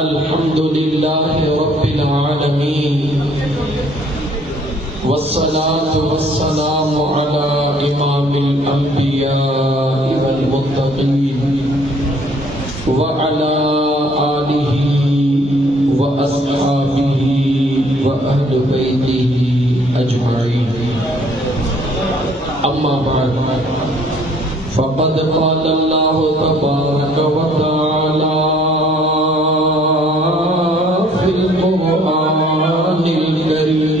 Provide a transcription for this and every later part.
अल्हम्दुलिल्लाहि रब्बिल आलमीन वस्सलातु वस्सलामु अला इमामिल अंबिया वल मुत्तकीन व अला आलिहि व अस्हाबिहि व अहले बैतिहि अजमाइन। अम्मा बाद फक़द क़ाल अल्लाहु तबारक व तआला फिल कुरआनिल करीम।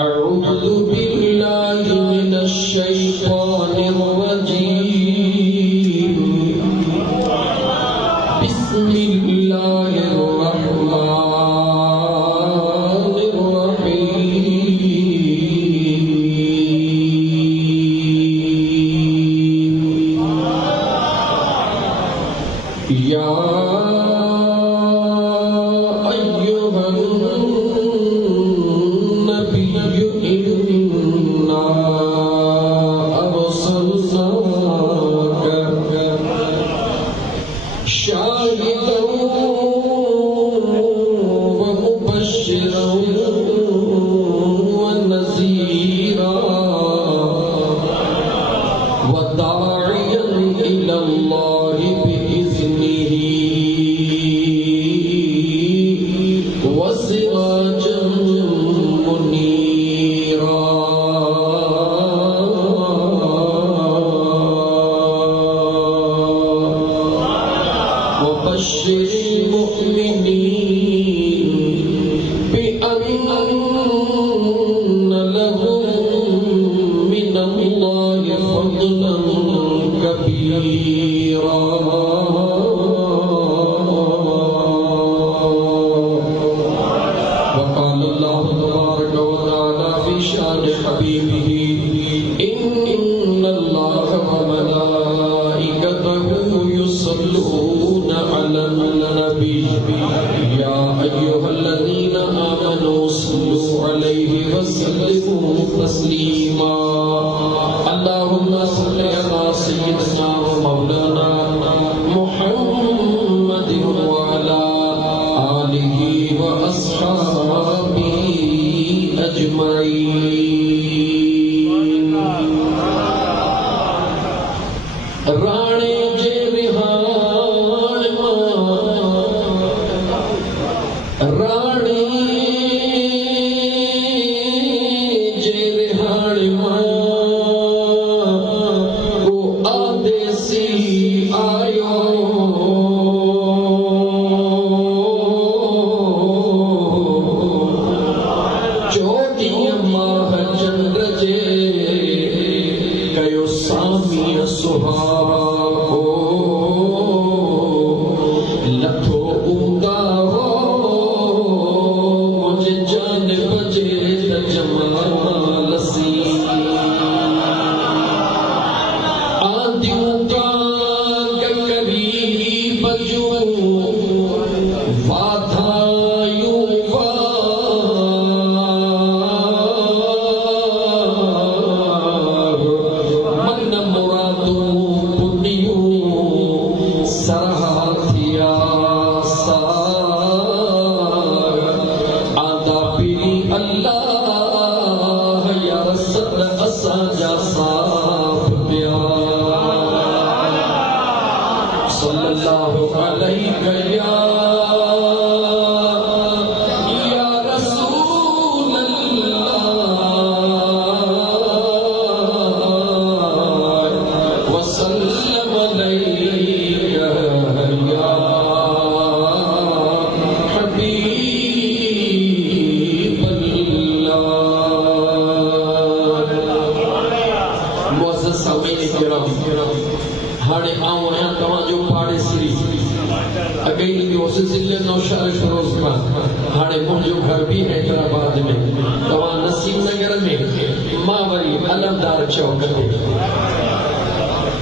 अऊज़ु बिल्लाहि मिनश शैतानिर रजीम। बिस्मिल्लाहिर रहमानिर रहीम। या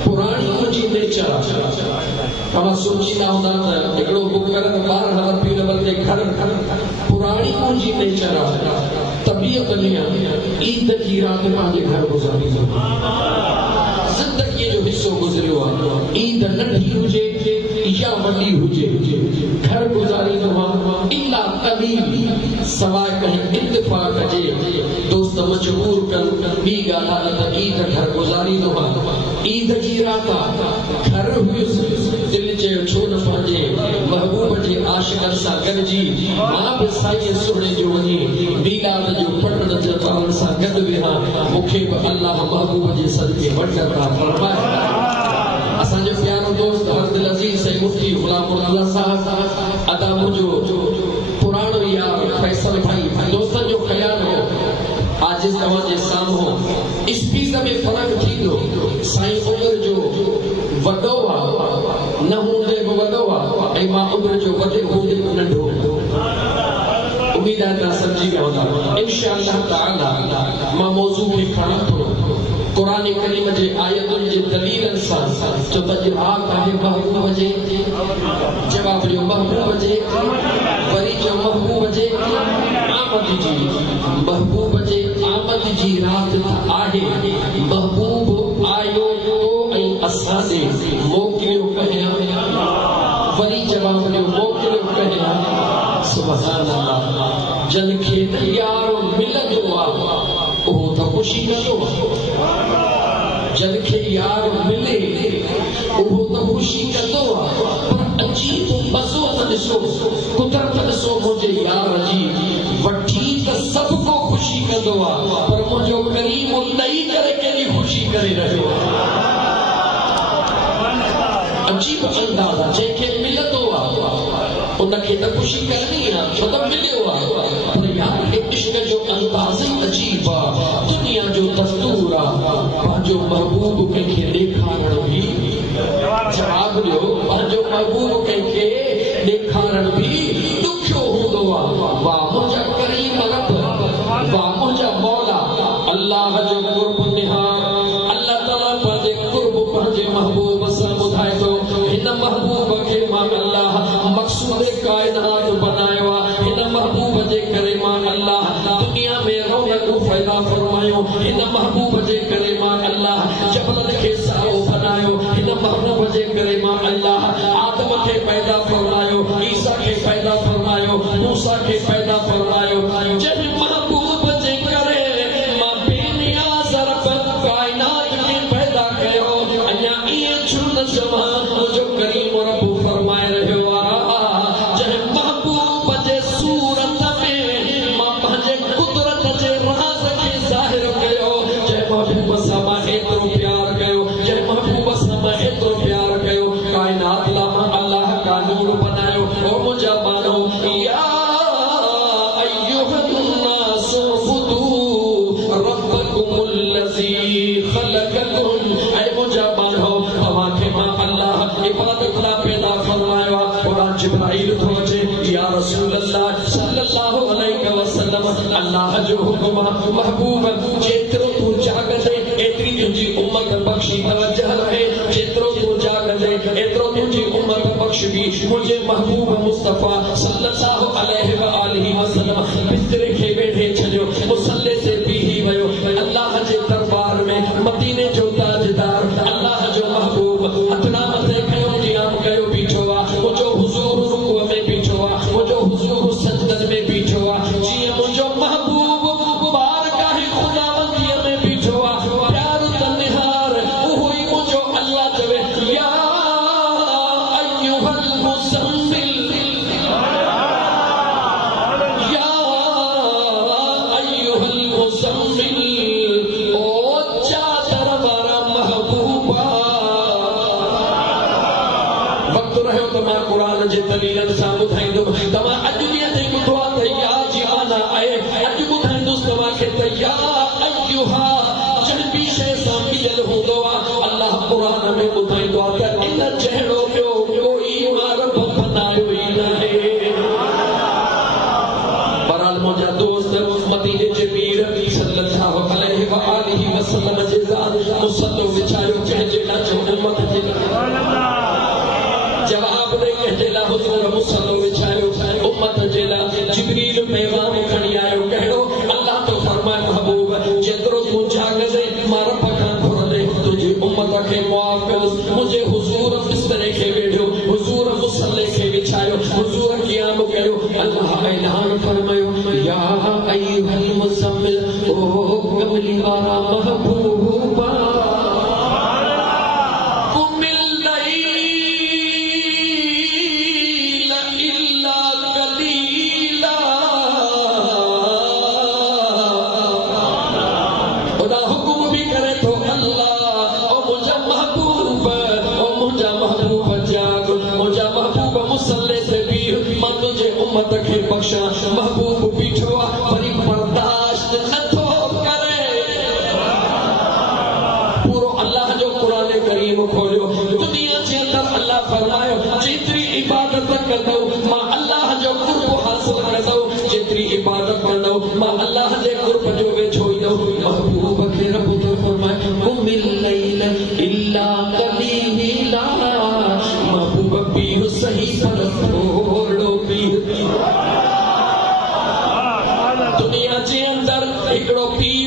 पुरानी मुझी नेचर तमा सोची ना होता एकड़ो बुक करे तो 12 नंबर 2 नंबर के घर ने चरा तबीयत लिया ईद की रात पंहिंजे घर गुज़ारी ज़िंदगी जो हिस्सो गुज़रियो आहे ईद नंढी हुजे या वॾी हुजे घर गुज़ारींदो आहे इला कलील सवाइ कंहिं इत्तिफ़ाक़ जे दोस्त मजबूर कनि ॿी ॻाल्हि आहे त ईद घर गुज़ारींदो आहे ईद जी रात आहे घर हुयुसि दिलि चयो छो न पंहिंजे महबूब जे आशिक़नि सां गॾिजी मां बि साईं सुहिणे जो वञी मीलाद जो पढ़ण जे ॿारनि सां गॾु वेहा मूंखे बि अल्लाह महबूब जे सदके वॾ अता फरमाए असांजो प्यारो दोस्त हरदिल अज़ीज़ से मुफ्ती गुलाम अल्लाह साहब अदा मुंहिंजो पुराणो यार फैसल भाई दोस्तनि जो ख्याल हो आज तव्हां जे साम्हूं स्पीड में फ़र्क़ु थींदो साईं उमिरि जो वॾो आहे न हूंदे बि वॾो आहे ऐं मां उमिरि जो वॾे हूंदे बि नंढो उम्मीद आहे तव्हां सम्झी विया हूंदा इंशाअल्लाह ताला मां मौज़ू खे खणां थो कुरान करीम जे आयतुनि जे दलीलनि सां जो त रात आहे महबूब जे जवाब ॾियो महबूब जे वरी जो महबूब जे आमद जी महबूब जे आमद जी रात आहे महबूब आयो ऐं असां ॾे मोकिलियो कहिया वरी जवाब ॾियो मोकिलियो कहिया सुभान अल्लाह जन खे यारो मिलंदो आहे उहो त ख़ुशी कंदो जन खे यार मिले उहो त ख़ुशी कंदो आहे पर अजीब मज़ो त ॾिसो कुदरत ॾिसो मुंहिंजे यार जी वठी त सभ को ख़ुशी कंदो आहे पर मुंहिंजो करीम ॾेई करे कहिड़ी ख़ुशी करे रहियो आहे अजीब अंदाज़ आहे जंहिंखे मिलंदो आहे उनखे त ख़ुशी करणी आहे छो त मिलियो आहे पर यार इश्क जो अंदाज़ ई अजीब आहे दुनिया जो दस्तूर आहे पंहिंजो महबूब कंहिंखे ॾेखारण बि जवाब ॾियो पंहिंजो महबूब कंहिंखे ॾेखारण बि ॾुखियो हूंदो आहे वाह मुंहिंजा करीम रब वाह मुंहिंजा मौला अल्लाह जो कुर्ब निहार अल्लाह ताला पंहिंजे कुर्ब पंहिंजे महबूब सां ॿुधाए थो हिन महबूब खे मां अल्लाह मक़सूद काइनात बनायो आहे हिन महबूब जे करे मां अल्लाह दुनिया में रौनक पैदा फरमायो हिन महबूब जे करे मां अल्लाह जबल खे साओ बनायो हिन महबूब जे करे मां अल्लाह आदम खे पैदा फरमायो ईसा खे पैदा फरमायो मूसा खे पैदा फरमायो जंहिं महबूब जे करे मां बेनियाज़ रब काइनात खे पैदा कयो अञा इएं छो न चवां मुंहिंजो करीम रब फरमाए रहियो आहे जंहिं महबूब जे सूरत में मां पंहिंजे कुदरत जे राज़ खे ज़ाहिर कयो जंहिं महबूब सां मां एतिरो प्यार कयो जंहिं महबूब सां मां एतिरो प्यार कयो काइनात लाइ मां अल्लाह कानून बनायो ओ मुंहिंजा मानो या अय्युहन्नास उबुदू रब्बकुमुल लज़ी ख़लक़कुम ऐ मुंहिंजा मानो तव्हांखे मां अल्लाह इबादत लाइ पैदा फरमायो आहे क़ुरान जिब्राइल थो अचे या रसूल अल्लाह सल्लल्लाहु अलैहि वसल्लम अल्लाह जो हुक्म आहे महबूब जेतिरो तूं जागदे एतिरी तुंहिंजी उम्मत बख़्शी तवजह रहे जेतिरो तूं जागदे एतिरो तुंहिंजी उम्मत बख़्शबी मुंहिंजे महबूब मुस्तफ़ा सल्लल्लाहु अलैहि वसल्लम बिस्तरे खे वेठे छॾियो मुसल्ले ते बीही वियो अल्लाह जे दरबार में मदीने जो ताजदार अल्लाह जो महबूब हथड़ा मथे खयो क़याम कयो बीठो आहे मुंहिंजो हुज़ूर रुकूअ में बीठो आहे मुंहिंजो हुज़ूर सजदन में बीठो आहे जीअं मुंहिंजो महबूब बारगाह ख़ुदावंदीअ में बीठो आहे प्यार त निहार उहो ई मुंहिंजो अल्लाह चवे या अय्युहल मुज़म्मिल या अय्युहल मुज़म्मिल ओ चादर वारा महबूबा वक़्तु रहियो त मां क़ुरान जे दलीलनि सां ॿुधाईंदुमि तव्हां अॼु ॾींहं ते ॿुधो आहे त या जी माना आहे अॼु ॿुधाईंदुसि तव्हांखे त या अय्युहा जंहिं ॿी शइ सां मिलियल हूंदो आहे अल्लाह क़ुरान में ॿुधाईंदो आहे त इन जहिड़ो ॿियो कोई रब बनायो ई नाहे बहरहाल मुंहिंजा दोस्त मदीने जे पीर सल्लल्लाहु अलैहि वसल्लम जे ज़ात मुसल्लो विछायो जंहिंजे लाइ उम्मत जे जवाब ॾे कंहिंजे लाइ हुज़ूर मुसल्लो विछायो उम्मत जे लाइ जिब्रील पैगाम खणी कयो अल्लाह ऐलान फरमायो या अय्युहल मुज़म्मिल ओ कमली वारा महबूबा कुमिल लैल इल्ला कलीला खुदा हुक्म भी करे तो अल्लाह ओ मुझा महबूब जाग मुझा महबूब मुसल्ले से भी मां तुझे उम्मत खे बख्शा महबूब बीठो वरी बर्दाश्त नथो करे पूरो अल्लाह जो कुरान करीम खोलियो दुनिया जे अंदर अल्लाह फरमायो जेतरी इबादत कंदो मां अल्लाह जो कुर्ब हासिल कंदो जेतरी इबादत कंदो मां अल्लाह जे कुर्ब जो वेठो ईंदो महबूब खे रब तो फरमाए कुमिल लैल इल्ला कलीला महबूब पीर सही पर थोड़ो पीर दुनिया जे अंदर हिकड़ो पीर